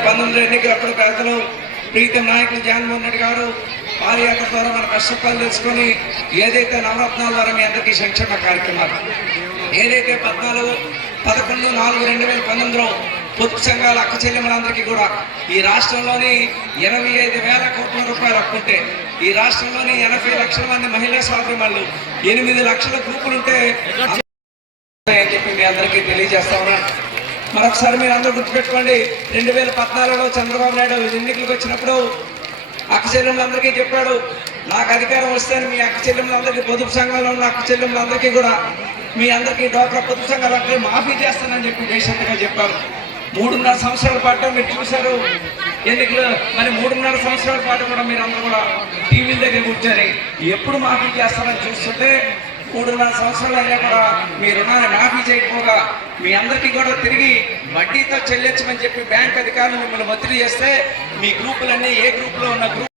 పంతొమ్మిది ఎన్నికలప్పుడు పెద్దలు ప్రీతం నాయకులు జగన్మోహన్ రెడ్డి గారు పాదయాత్ర ద్వారా మన కష్టపాలు తెలుసుకొని ఏదైతే నవరత్నాల ద్వారా మీ అందరికీ సంక్షేమ కార్యక్రమాలు ఏదైతే పద్నాలుగు పదకొండు నాలుగు రెండు వేల పంతొమ్మిదిలో పొదుపు సంఘాల అక్క చెల్లెమ్మలందరికీ కూడా ఈ రాష్ట్రంలోని ఎనభై ఐదు వేల కోట్ల రూపాయలు అప్పుంటే ఈ రాష్ట్రంలోని ఎనభై లక్షల మంది మహిళా సోదరిమణులు ఎనిమిది లక్షల గ్రూపులుంటే అని చెప్పి మీ అందరికీ తెలియజేస్తా ఉన్నాను. మరొకసారి మీరు అందరూ గుర్తుపెట్టుకోండి రెండు వేల పద్నాలుగులో చంద్రబాబు నాయుడు ఎన్నికలకు వచ్చినప్పుడు అక్క చెల్లెములందరికీ చెప్పాడు నాకు అధికారం వస్తే మీ అక్క చెల్లెములందరికీ పొదుపు సంఘంలో ఉన్న అక్క చెల్లెములందరికీ కూడా మీ అందరికీ డోక్రా పొదుపు సంఘాలకి మాఫీ చేస్తానని చెప్పి పేషెంట్గా చెప్పారు. మూడున్నర సంవత్సరాల పాటు మీరు చూశారు ఎన్నికలు మరి మూడున్నర సంవత్సరాల పాటు కూడా మీరు అందరూ కూడా టీవీల దగ్గర కూర్చొని ఎప్పుడు మాఫీ చేస్తారని చూస్తుంటే మూడున్నర సంవత్సరాలు అయినా కూడా మీ రుణాన్ని మాఫీ చేయకపోగా మీ అందరికీ కూడా తిరిగి వడ్డీతో చెల్లించమని చెప్పి బ్యాంక్ అధికారులు మిమ్మల్ని ఒత్తిడి చేస్తే మీ గ్రూపులన్నీ ఏ గ్రూప్లో ఉన్న గ్రూప్